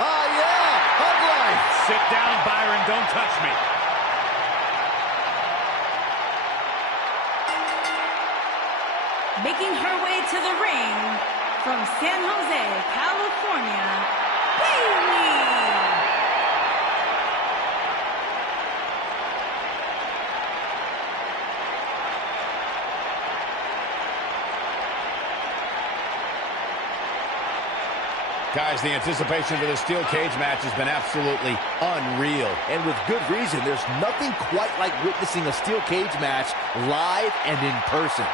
Oh, yeah, hug life. Sit down, Byron, don't touch me. Making her way to the ring from San Jose, California, Bayley. Guys, the anticipation for the steel cage match has been absolutely unreal. And with good reason. There's nothing quite like witnessing a steel cage match live and in person.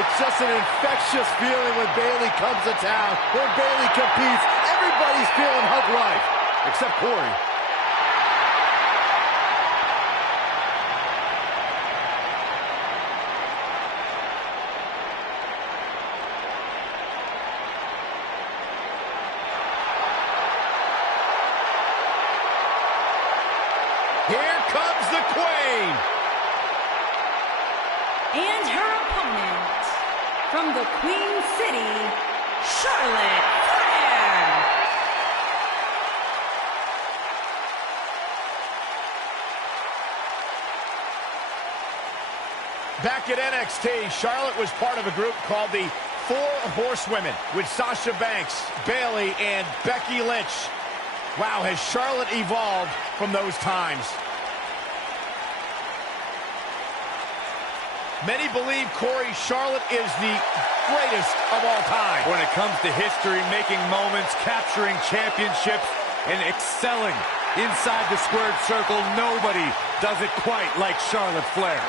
It's just an infectious feeling when Bayley comes to town. When Bayley competes, everybody's feeling hug life. Except Corey. Here comes the Queen. And her opponent, from the Queen City, Charlotte Flair. Back at NXT, Charlotte was part of a group called the Four Horsewomen with Sasha Banks, Bayley, and Becky Lynch. Wow, has Charlotte evolved from those times? Many believe, Corey, Charlotte is the greatest of all time. When it comes to history, making moments, capturing championships, and excelling inside the squared circle, nobody does it quite like Charlotte Flair.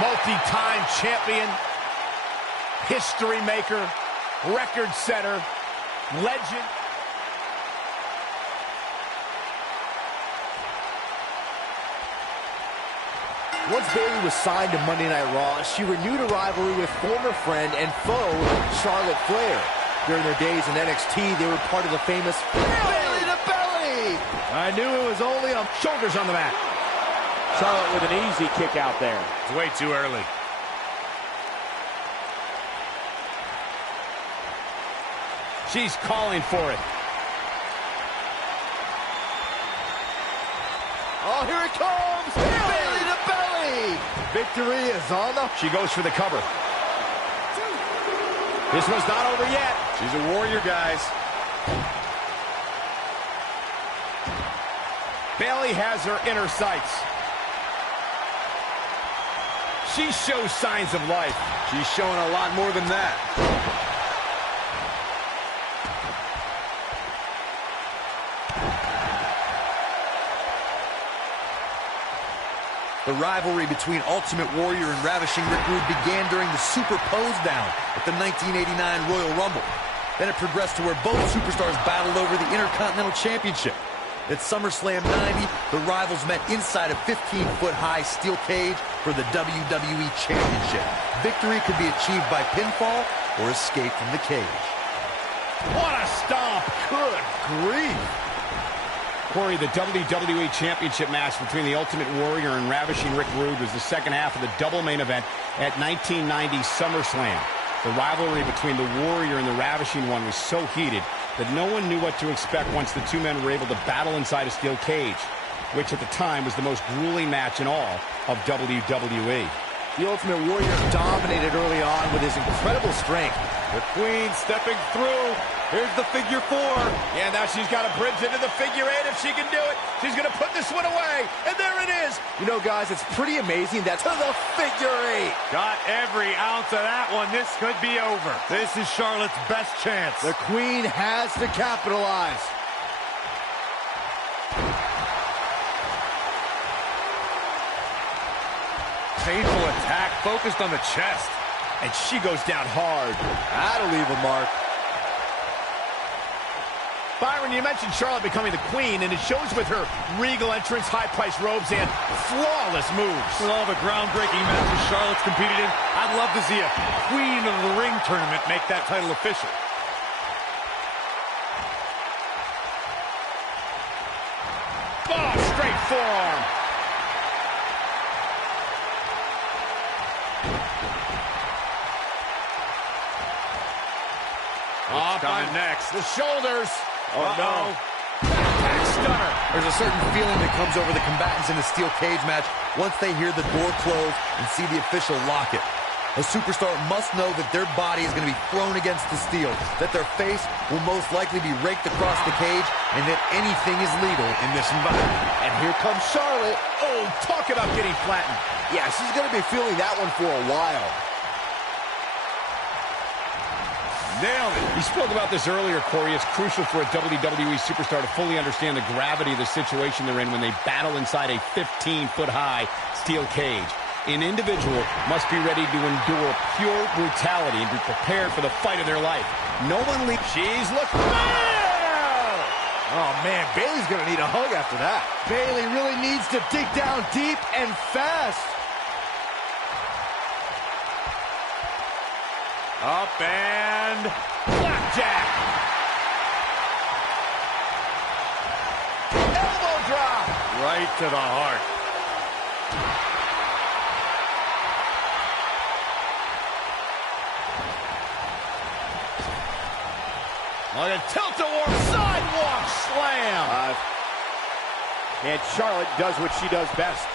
Multi-time champion, history maker, record setter, legend. Once Bayley was signed to Monday Night Raw, she renewed a rivalry with former friend and foe Charlotte Flair. During their days in NXT, they were part of the famous Bayley to Belly. I knew it was only on shoulders on the mat. Charlotte with an easy kick out there. It's way too early. She's calling for it. Oh, here it comes! Bayley to belly! Victory is on the... She goes for the cover. This one's not over yet. She's a warrior, guys. Bayley has her inner sights. She shows signs of life. She's showing a lot more than that. The rivalry between Ultimate Warrior and Ravishing Rick Rude began during the Super Pose Down at the 1989 Royal Rumble. Then it progressed to where both superstars battled over the Intercontinental Championship. At SummerSlam 90, the rivals met inside a 15-foot-high steel cage for the WWE Championship. Victory could be achieved by pinfall or escape from the cage. What a stomp! Good grief! Corey, the WWE Championship match between the Ultimate Warrior and Ravishing Rick Rude was the second half of the double main event at 1990 SummerSlam. The rivalry between the Warrior and the Ravishing One was so heated that no one knew what to expect once the two men were able to battle inside a steel cage, which at the time was the most grueling match in all of WWE. The Ultimate Warrior dominated early on with his incredible strength. The Queen stepping through. Here's the figure four. Yeah, now she's got a bridge into the figure eight if she can do it. She's going to put this one away. And there it is. You know, guys, it's pretty amazing that to the figure eight. Got every ounce of that one. This could be over. This is Charlotte's best chance. The Queen has to capitalize. Painful attack focused on the chest. And she goes down hard. That'll leave a mark. Byron, you mentioned Charlotte becoming the Queen, and it shows with her regal entrance, high-priced robes, and flawless moves. With all the groundbreaking matches Charlotte's competed in, I'd love to see a Queen of the Ring tournament make that title official. forearm. What's coming next? The shoulders. Oh, no. Back stunner. There's a certain feeling that comes over the combatants in a steel cage match once they hear the door close and see the official lock it. A superstar must know that their body is going to be thrown against the steel, that their face will most likely be raked across the cage, and that anything is legal in this environment. And here comes Charlotte. Oh, talk about getting flattened. Yeah, she's going to be feeling that one for a while. Nailed it. We spoke about this earlier, Corey. It's crucial for a WWE superstar to fully understand the gravity of the situation they're in when they battle inside a 15-foot-high steel cage. An individual must be ready to endure pure brutality and be prepared for the fight of their life. No one leaves. She's looking. Oh, man, Bayley's going to need a hug after that. Bayley really needs to dig down deep and fast. Up and Blackjack. Elbow drop. right to the heart. On a tilt-a-war sidewalk slam. And Charlotte does what she does best.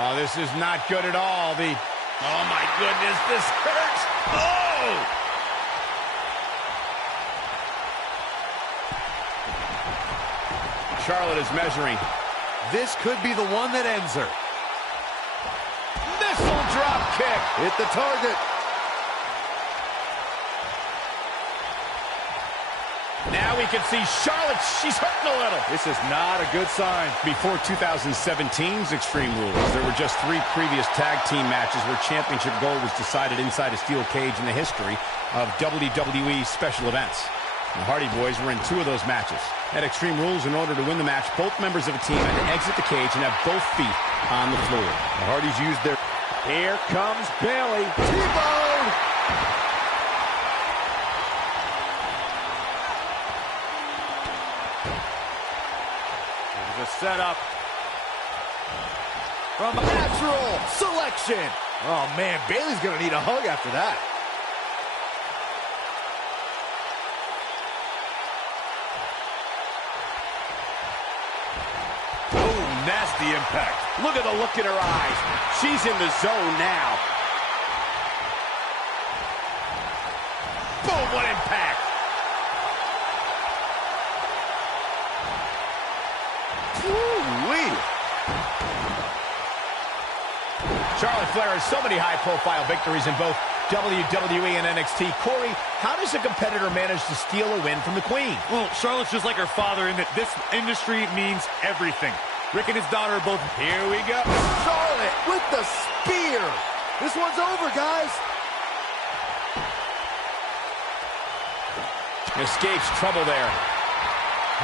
Oh, this is not good at all. Oh my goodness, this hurts. Oh! Charlotte is measuring. This could be the one that ends her. Missile drop kick. Hit the target. Now we can see Charlotte. She's hurting a little. This is not a good sign. Before 2017's Extreme Rules, there were just 3 previous tag team matches where championship gold was decided inside a steel cage in the history of WWE special events. The Hardy Boys were in 2 of those matches. At Extreme Rules, in order to win the match, both members of a team had to exit the cage and have both feet on the floor. The Hardys used their... Here comes Bayley. T-bone. There's a setup. From a natural selection. Oh, man, Bayley's going to need a hug after that. Nasty impact. Look at the look in her eyes. She's in the zone now. Boom, what impact. Woo-wee. Charlotte Flair has so many high-profile victories in both WWE and NXT. Corey, how does a competitor manage to steal a win from the Queen? Well, Charlotte's just like her father in that this industry means everything. Rick and his daughter are both. Here we go. Charlotte with the spear. This one's over, guys. Escapes trouble there.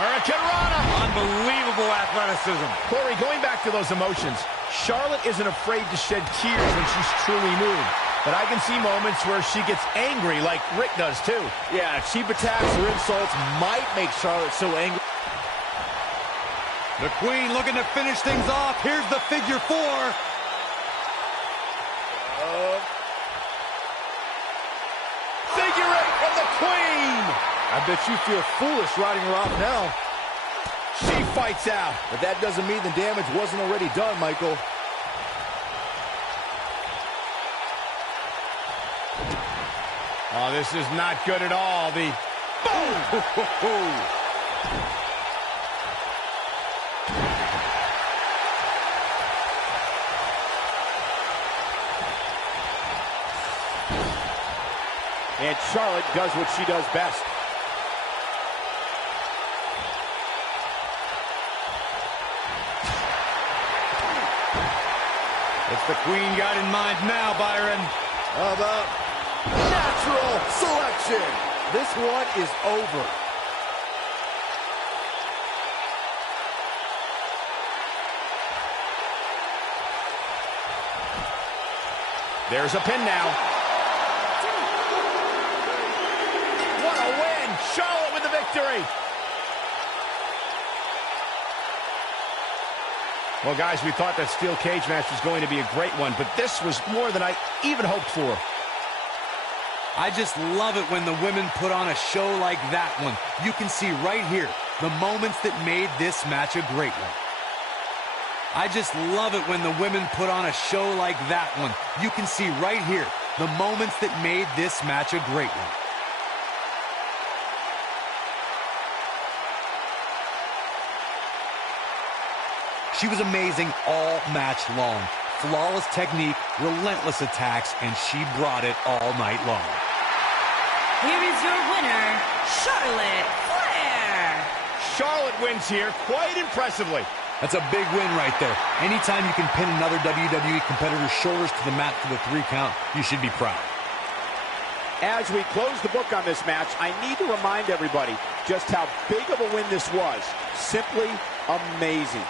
Hurricane Rana. Unbelievable athleticism. Corey, going back to those emotions, Charlotte isn't afraid to shed tears when she's truly moved. But I can see moments where she gets angry like Rick does too. Yeah, cheap attacks or insults might make Charlotte so angry. The Queen looking to finish things off. Here's the figure 4. Figure 8 from the Queen. I bet you feel foolish riding her off now. She fights out. But that doesn't mean the damage wasn't already done, Michael. Oh, this is not good at all. The boom. And Charlotte does what she does best. What's the Queen got in mind now, Byron? How about natural selection? This one is over. There's a pin now. What a win! Charlotte with the victory! Well, guys, we thought that steel cage match was going to be a great one, but this was more than I even hoped for. I just love it when the women put on a show like that one. You can see right here the moments that made this match a great one. I just love it when the women put on a show like that one. You can see right here the moments that made this match a great one. She was amazing all match long. Flawless technique, relentless attacks, and she brought it all night long. Here is your winner, Charlotte Flair. Charlotte wins here quite impressively. That's a big win right there. Anytime you can pin another WWE competitor's shoulders to the mat for the 3 count, you should be proud. As we close the book on this match, I need to remind everybody just how big of a win this was. Simply amazing.